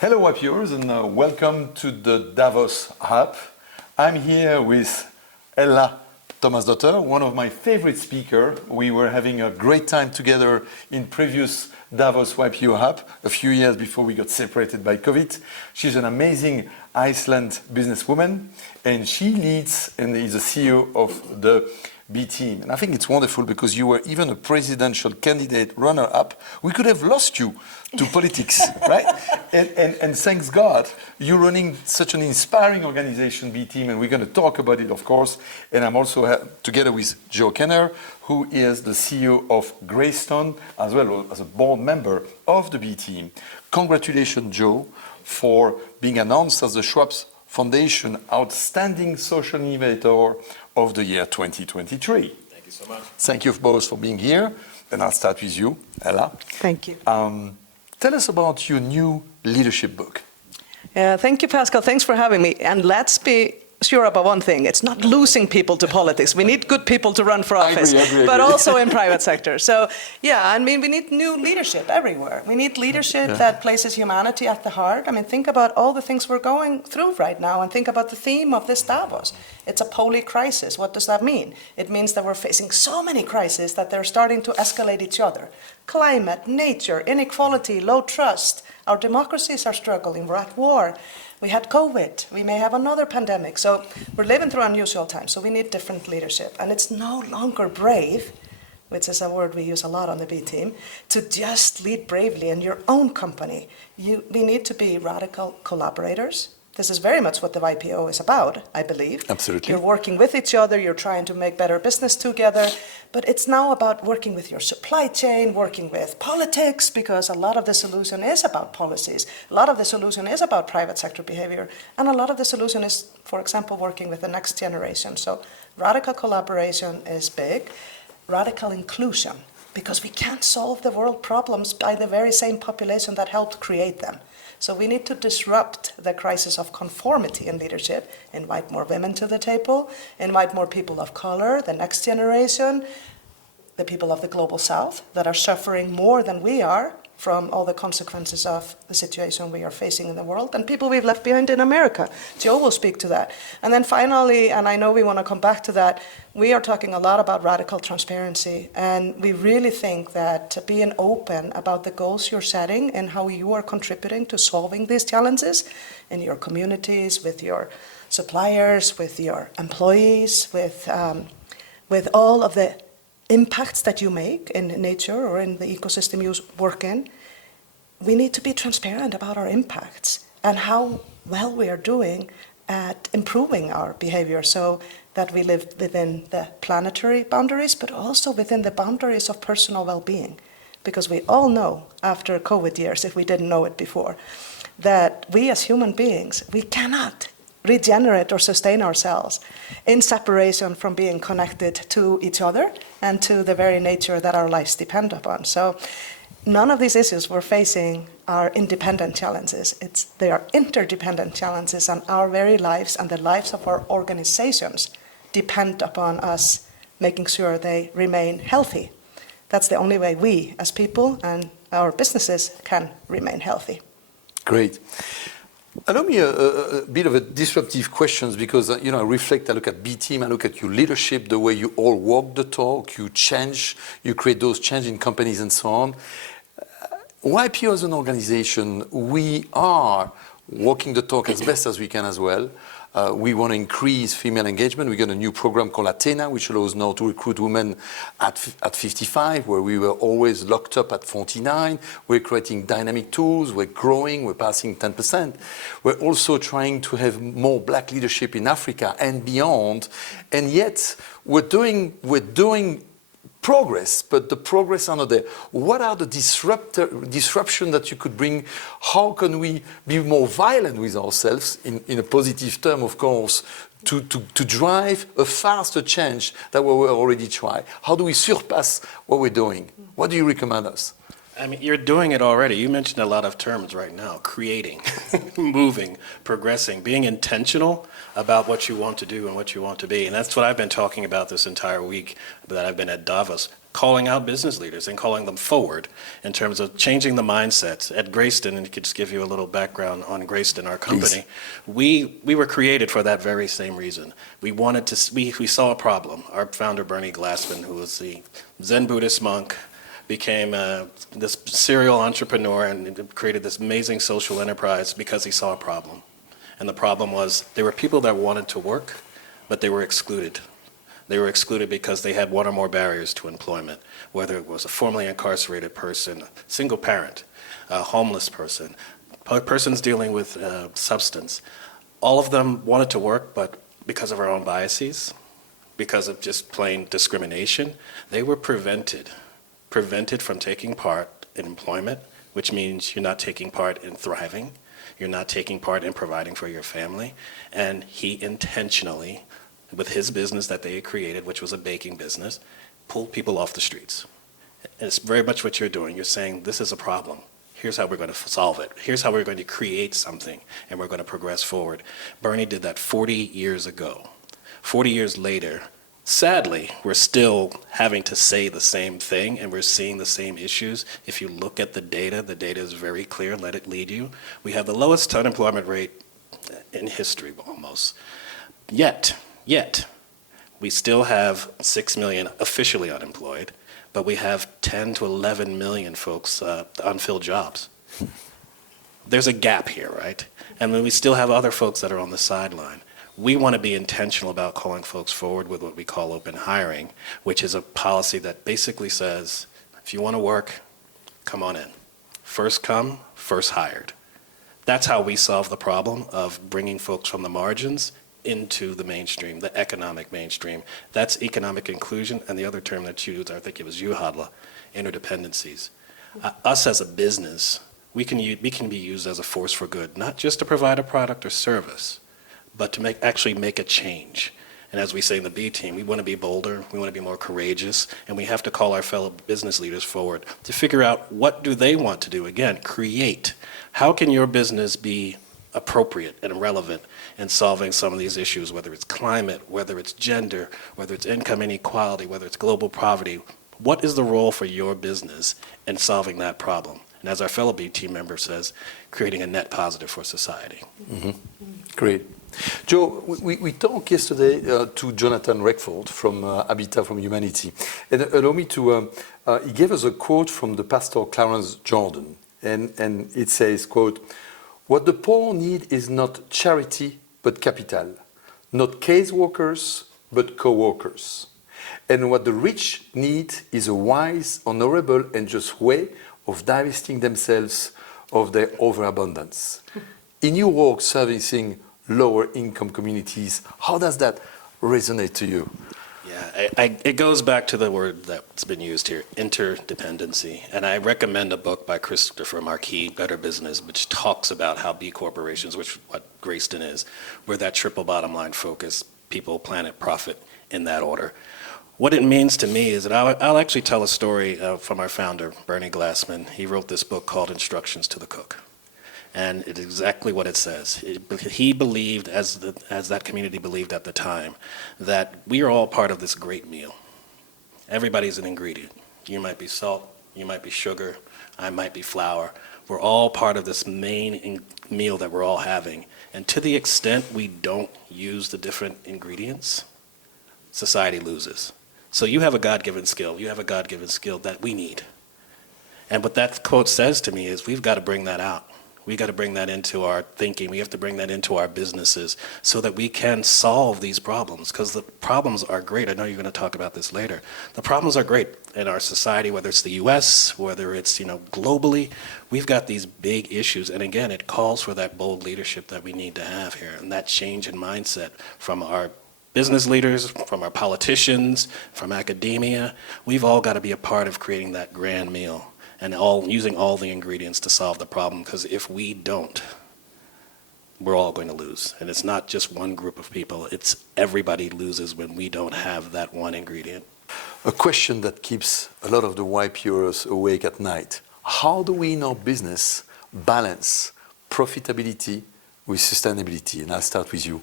Hello, YPOers, and welcome to the Davos Hub. I'm here with Halla Tomasdottir, one of my favorite speakers. We were having a great time together in previous Davos YPO Hub a few years before we got separated by COVID. She's an amazing Iceland businesswoman, and she leads and is the CEO of the B team. And I think it's wonderful because you were even a presidential candidate runner-up. We could have lost you to politics, right? And thanks God, you're running such an inspiring organization, B team, and we're going to talk about it, of course. And I'm also together with Gerken, who is the CEO of Greyston, as well as a board member of the B team. Congratulations, Joe, for being announced as the Schwab's Foundation Outstanding Social Innovator of the year 2023. Thank you so much. Thank you both for being here. And I'll start with you, Halla. Thank you. Tell us about your new leadership book. Thank you, Pascal. Thanks for having me. And let's be sure about one thing. It's not losing people to politics. We need good people to run for office, I agree. but also in private sector. So, yeah, I mean, we need new leadership everywhere. We need leadership that places humanity at the heart. I mean, think about all the things we're going through right now and think about the theme of this Davos. It's a poly crisis. What does that mean? It means that we're facing so many crises that they're starting to escalate each other. Climate, nature, inequality, low trust. Our democracies are struggling. We're at war. We had COVID. We may have another pandemic. So we're living through unusual times. So we need different leadership. And it's no longer brave, which is a word we use a lot on the B team, to just lead bravely in your own company. We need to be radical collaborators. This is very much what the YPO is about, I believe. Absolutely. You're working with each other, you're trying to make better business together, but it's now about working with your supply chain, working with politics, because a lot of the solution is about policies. A lot of the solution is about private sector behavior, and a lot of the solution is, for example, working with the next generation. So radical collaboration is big. Radical inclusion, because we can't solve the world problems by the very same population that helped create them. So we need to disrupt the crisis of conformity in leadership, invite more women to the table, invite more people of color, the next generation, the people of the global south that are suffering more than we are from all the consequences of the situation we are facing in the world, and people we've left behind in America. Joe will speak to that. And then finally, and I know we want to come back to that, we are talking a lot about radical transparency, and we really think that being open about the goals you're setting and how you are contributing to solving these challenges in your communities, with your suppliers, with your employees, with all of the impacts that you make in nature or in the ecosystem you work in, we need to be transparent about our impacts and how well we are doing at improving our behavior so that we live within the planetary boundaries, but also within the boundaries of personal well-being. Because we all know, after COVID years, if we didn't know it before, that we as human beings, we cannot regenerate or sustain ourselves in separation from being connected to each other and to the very nature that our lives depend upon. So none of these issues we're facing are independent challenges. They are interdependent challenges, and our very lives and the lives of our organizations depend upon us making sure they remain healthy. That's the only way we as people and our businesses can remain healthy. Great. Allow me a bit of a disruptive questions because, I reflect, I look at B team, I look at your leadership, the way you all walk the talk, you change, you create those change in companies and so on. YPO as an organization, we are walking the talk as best as we can as well. We want to increase female engagement. We got a new program called Athena, which allows now to recruit women at 55, where we were always locked up at 49. We're creating dynamic tools. We're growing. We're passing 10%. We're also trying to have more black leadership in Africa and beyond. And yet, we're doing progress, but the progress are not there. What are the disruption that you could bring? How can we be more violent with ourselves, in a positive term, of course, to drive a faster change than what we already try? How do we surpass what we're doing? What do you recommend us? I mean, you're doing it already. You mentioned a lot of terms right now: creating, moving, progressing, being intentional about what you want to do and what you want to be. And that's what I've been talking about this entire week that I've been at Davos. calling out business leaders and calling them forward in terms of changing the mindsets. At Greyston, and to just give you a little background on Greyston, our company, we were created for that very same reason. We wanted to, we saw a problem. Our founder, Bernie Glassman, who was the Zen Buddhist monk, became this serial entrepreneur and created this amazing social enterprise because he saw a problem. And the problem was there were people that wanted to work, but they were excluded. They were excluded because they had one or more barriers to employment, whether it was a formerly incarcerated person, a single parent, a homeless person, persons dealing with substance. All of them wanted to work, but because of our own biases, because of just plain discrimination, they were prevented from taking part in employment, which means you're not taking part in thriving, you're not taking part in providing for your family. And he intentionally, with his business that they had created, which was a baking business, pulled people off the streets. And it's very much what you're doing. You're saying, this is a problem. Here's how we're going to solve it. Here's how we're going to create something, and we're going to progress forward. Bernie did that 40 years ago. 40 years later, sadly, we're still having to say the same thing, and we're seeing the same issues. If you look at the data is very clear. Let it lead you. We have the lowest unemployment rate in history, almost. Yet, we still have 6 million officially unemployed, but we have 10 to 11 million folks unfilled jobs. There's a gap here, right? And then we still have other folks that are on the sideline. We want to be intentional about calling folks forward with what we call open hiring, which is a policy that basically says, if you want to work, come on in. First come, first hired. That's how we solve the problem of bringing folks from the margins into the mainstream, the economic mainstream. That's economic inclusion, and the other term that's used, I think it was you, Halla, interdependencies. Us as a business, we can be used as a force for good, not just to provide a product or service, but to actually make a change. And as we say in the B team, we want to be bolder, we want to be more courageous, and we have to call our fellow business leaders forward to figure out what do they want to do. Again, create. How can your business be appropriate and relevant in solving some of these issues, whether it's climate, whether it's gender, whether it's income inequality, whether it's global poverty? What is the role for your business in solving that problem? And as our fellow B team member says, creating a net positive for society. Mm-hmm. Great. Joe, we talked yesterday to Jonathan Reckford from Habitat from Humanity. And allow me to, he gave us a quote from the pastor Clarence Jordan. And it says, quote, "What the poor need is not charity, but capital. Not case workers, but co-workers. And what the rich need is a wise, honorable, and just way of divesting themselves of their overabundance." In your work servicing lower income communities, how does that resonate to you? Yeah, it goes back to the word that's been used here, interdependency. And I recommend a book by Christopher Marquis, Better Business, which talks about how B corporations, which is what Greyston is, where that triple bottom line focus, people, planet, profit, in that order. What it means to me is that I'll actually tell a story from our founder, Bernie Glassman. He wrote this book called Instructions to the Cook. And it's exactly what it says. He believed, as that community believed at the time, that we are all part of this great meal. Everybody's an ingredient. You might be salt, you might be sugar, I might be flour. We're all part of this main meal that we're all having. And to the extent we don't use the different ingredients, society loses. So you have a God-given skill. You have a God-given skill that we need. And what that quote says to me is we've got to bring that out. We got to bring that into our thinking. We have to bring that into our businesses so that we can solve these problems, because the problems are great. I know you're going to talk about this later. The problems are great in our society, whether it's the US, whether it's, globally. We've got these big issues. And again, it calls for that bold leadership that we need to have here, and that change in mindset from our business leaders, from our politicians, from academia. We've all got to be a part of creating that grand meal and using all the ingredients to solve the problem, because if we don't, we're all going to lose. And it's not just one group of people, it's everybody loses when we don't have that one ingredient. A question that keeps a lot of the YPers awake at night. How do we in our business balance profitability with sustainability? And I'll start with you.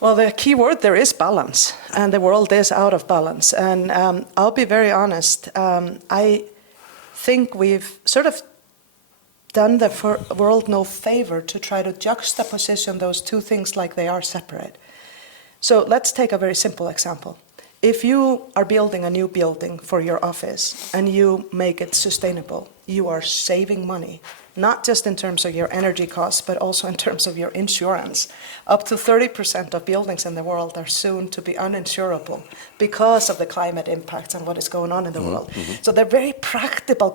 Well, the key word there is balance, and the world is out of balance. And I'll be very honest, I think we've sort of done the world no favor to try to juxtaposition those two things like they are separate. So let's take a very simple example. If you are building a new building for your office and you make it sustainable, you are saving money, not just in terms of your energy costs, but also in terms of your insurance. Up to 30% of buildings in the world are soon to be uninsurable because of the climate impacts and what is going on in the world. So they're very practical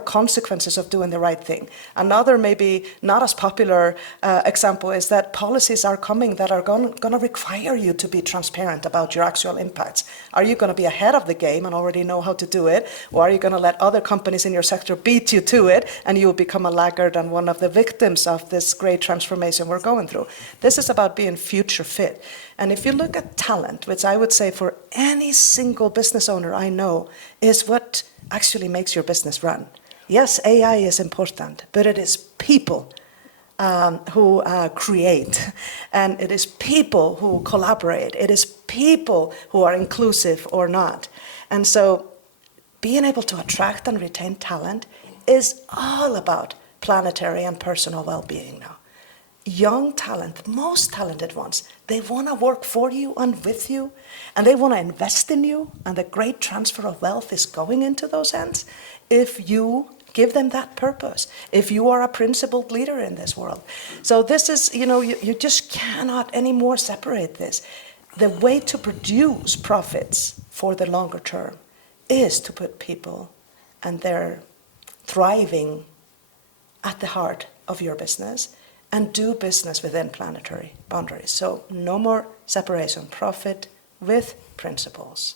consequences of doing the right thing. Another maybe not as popular example is that policies are coming that are going to require you to be transparent about your actual impacts. Are you going to be ahead of the game and already know how to do it? Or are you going to let other companies in your sector beat you to it and you will become a laggard and one of the victims of this great transformation we're going through? This is about being future fit. And if you look at talent, which I would say for any single business owner I know is what actually makes your business run. Yes, AI is important, but it is people who create, and it is people who collaborate. It is people who are inclusive or not. And so being able to attract and retain talent is all about planetary and personal well-being now. Young talent, most talented ones, they want to work for you and with you, and they want to invest in you, and the great transfer of wealth is going into those hands if you give them that purpose, if you are a principled leader in this world. So this is, you just cannot anymore separate this. The way to produce profits for the longer term is to put people and their thriving at the heart of your business and do business within planetary boundaries. So no more separation. Profit with principles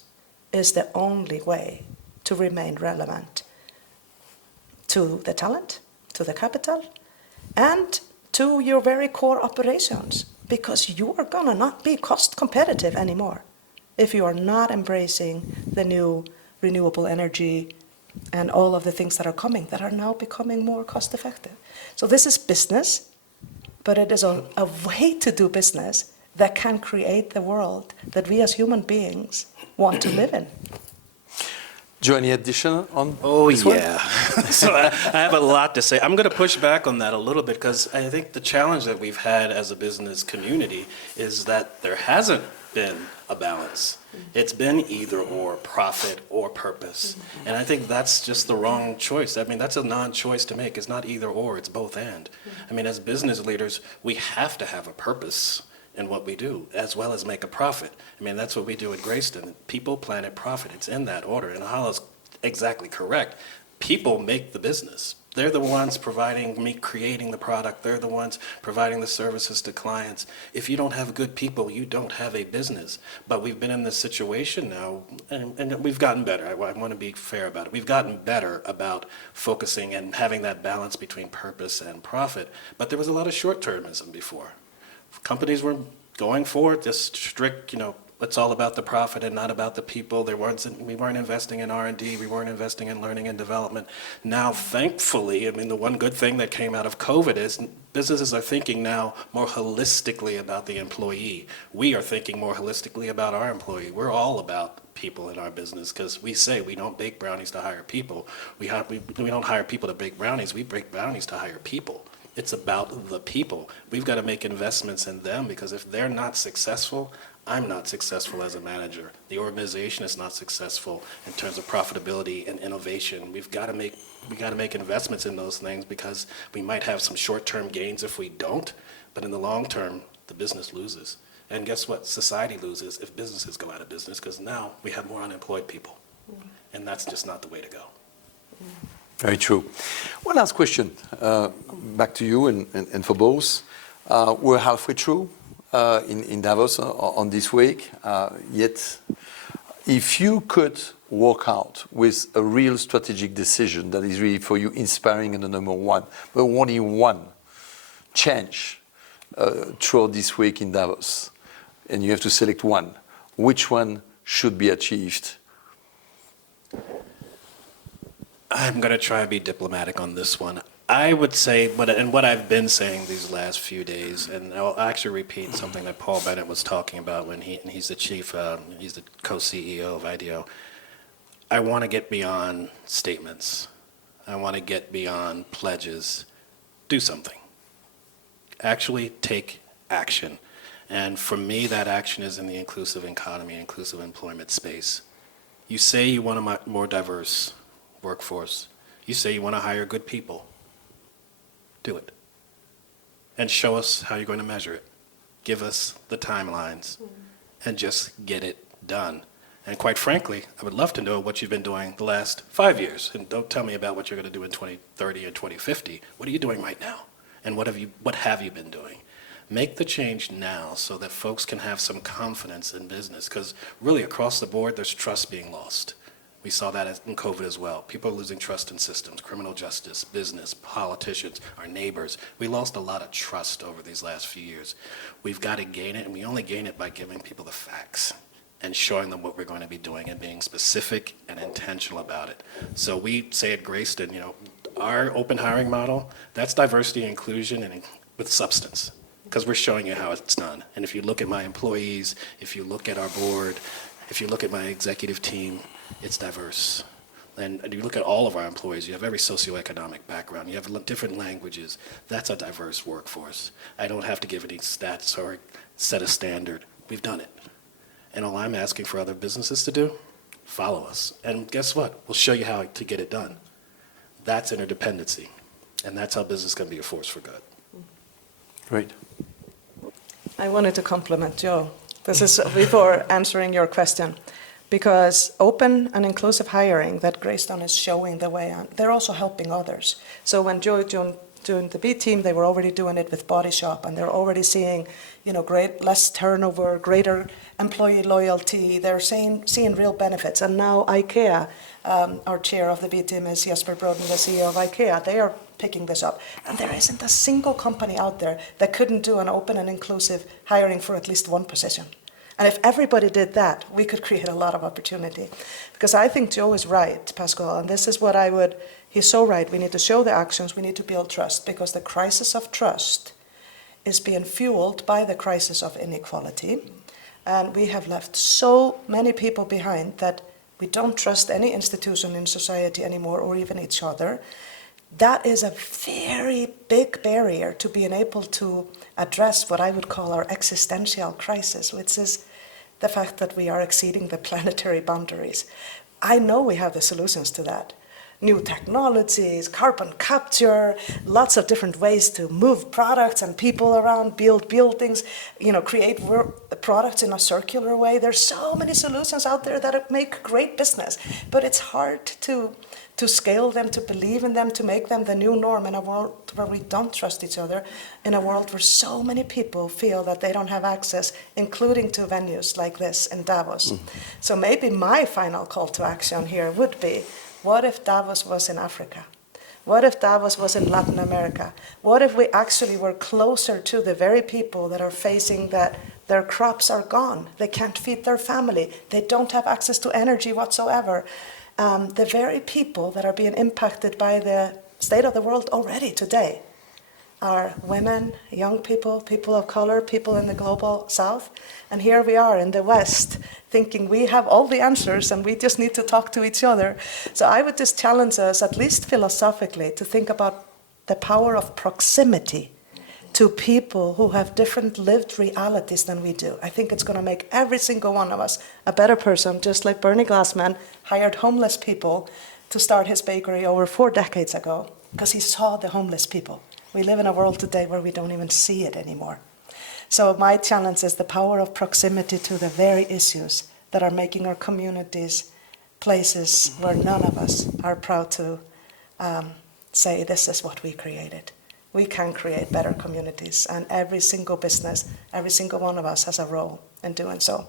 is the only way to remain relevant to the talent, to the capital, and to your very core operations, because you are gonna not be cost competitive anymore if you are not embracing the new renewable energy and all of the things that are coming that are now becoming more cost effective. So this is business, but it is a way to do business that can create the world that we as human beings want to live in. Joe, any addition on Oh, this one? yeah. So I have a lot to say. I'm going to push back on that a little bit because I think the challenge that we've had as a business community is that there hasn't been a balance. It's been either or, profit or purpose. And I think that's just the wrong choice. I mean, that's a non-choice to make. It's not either or, it's both and. I mean, as business leaders, we have to have a purpose in what we do, as well as make a profit. I mean, that's what we do at Greyston. People, planet, profit. It's in that order. And Halla's exactly correct. People make the business. They're the ones creating the product. They're the ones providing the services to clients. If you don't have good people, you don't have a business. But we've been in this situation now, and we've gotten better. I want to be fair about it. We've gotten better about focusing and having that balance between purpose and profit. But there was a lot of short-termism before. Companies were going for just strict, it's all about the profit and not about the people. We weren't investing in R&D. We weren't investing in learning and development. Now, thankfully, I mean, the one good thing that came out of COVID is businesses are thinking now more holistically about the employee. We are thinking more holistically about our employee. We're all about people in our business because we say we don't bake brownies to hire people. We don't hire people to bake brownies. We bake brownies to hire people. It's about the people. We've got to make investments in them because if they're not successful, I'm not successful as a manager. The organization is not successful in terms of profitability and innovation. We've got to make investments in those things because we might have some short-term gains if we don't, but in the long term, the business loses. And guess what? Society loses if businesses go out of business because now we have more unemployed people. And that's just not the way to go. Very true. One last question, back to you and for both. We're halfway through in Davos on this week, yet if you could walk out with a real strategic decision that is really for you inspiring and the number one, but only one change throughout this week in Davos, and you have to select one, which one should be achieved? I'm going to try and be diplomatic on this one. I would say, what I've been saying these last few days, and I'll actually repeat something that Paul Bennett was talking about when he's the chief, he's the co-CEO of IDEO. I want to get beyond statements. I want to get beyond pledges. Do something. Actually take action. And for me, that action is in the inclusive economy, inclusive employment space. You say you want a more diverse workforce. You say you want to hire good people. Do it. And show us how you're going to measure it. Give us the timelines and just get it done. And quite frankly, I would love to know what you've been doing the last 5 years. And don't tell me about what you're going to do in 2030 and 2050. What are you doing right now? And what have you been doing? Make the change now so that folks can have some confidence in business. Because really across the board, there's trust being lost. We saw that in COVID as well. People are losing trust in systems, criminal justice, business, politicians, our neighbors. We lost a lot of trust over these last few years. We've got to gain it, and we only gain it by giving people the facts and showing them what we're going to be doing and being specific and intentional about it. So we say at Greyston, our open hiring model, that's diversity and inclusion and with substance, because we're showing you how it's done. And if you look at my employees, if you look at our board, if you look at my executive team, it's diverse. And you look at all of our employees, you have every socioeconomic background, you have different languages. That's a diverse workforce. I don't have to give any stats or set a standard. We've done it. And all I'm asking for other businesses to do, follow us. And guess what? We'll show you how to get it done. That's interdependency. And that's how business can be a force for good. Great. I wanted to compliment Joe. This is before answering your question. Because open and inclusive hiring that Greyston is showing the way on, they're also helping others. So when Joe joined the B team, they were already doing it with Body Shop, and they're already seeing, less turnover, greater employee loyalty. They're seeing real benefits. And now IKEA, our chair of the B team is Jesper Broden, the CEO of IKEA. They are picking this up. And there isn't a single company out there that couldn't do an open and inclusive hiring for at least one position. And if everybody did that, we could create a lot of opportunity. Because I think Joe is right, Pascal, and this is what he's so right. We need to show the actions, we need to build trust, because the crisis of trust is being fueled by the crisis of inequality. And we have left so many people behind that we don't trust any institution in society anymore, or even each other. That is a very big barrier to being able to address what I would call our existential crisis, which is the fact that we are exceeding the planetary boundaries. I know we have the solutions to that. New technologies, carbon capture, lots of different ways to move products and people around, build buildings, create products in a circular way. There's so many solutions out there that make great business, but it's hard to scale them, to believe in them, to make them the new norm in a world where we don't trust each other, in a world where so many people feel that they don't have access, including to venues like this in Davos. So maybe my final call to action here would be, what if Davos was in Africa? What if Davos was in Latin America? What if we actually were closer to the very people that are facing that their crops are gone, they can't feed their family, they don't have access to energy whatsoever? The very people that are being impacted by the state of the world already today are women, young people, people of color, people in the global south. And here we are in the West thinking we have all the answers and we just need to talk to each other. So I would just challenge us, at least philosophically, to think about the power of proximity to people who have different lived realities than we do. I think it's going to make every single one of us a better person, just like Bernie Glassman hired homeless people to start his bakery over 4 decades ago, because he saw the homeless people. We live in a world today where we don't even see it anymore. So my challenge is the power of proximity to the very issues that are making our communities places where none of us are proud to say this is what we created. We can create better communities, and every single business, every single one of us has a role in doing so.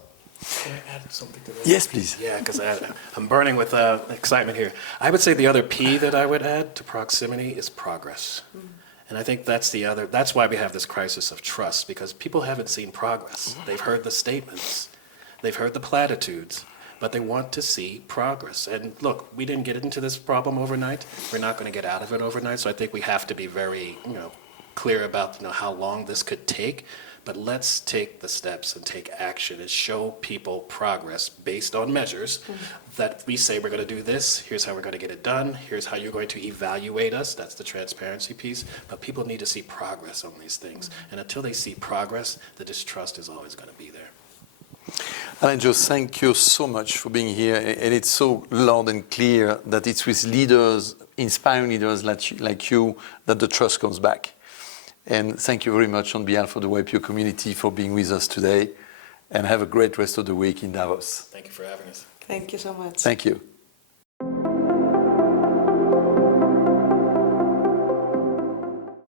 Can I add something to that? Yes, please. Yeah, because I'm burning with excitement here. I would say the other P that I would add to proximity is progress. And I think that's why we have this crisis of trust, because people haven't seen progress. They've heard the statements, they've heard the platitudes, but they want to see progress. And look, we didn't get into this problem overnight. We're not going to get out of it overnight. So I think we have to be very, clear about how long this could take. But let's take the steps and take action and show people progress based on measures that we say we're going to do this, here's how we're going to get it done, here's how you're going to evaluate us, that's the transparency piece. But people need to see progress on these things. And until they see progress, the distrust is always going to be there. Alain Joe, thank you so much for being here. And it's so loud and clear that it's with leaders, inspiring leaders like you, that the trust comes back. And thank you very much on behalf of the YPO community for being with us today. And have a great rest of the week in Davos. Thank you for having us. Thank you so much. Thank you.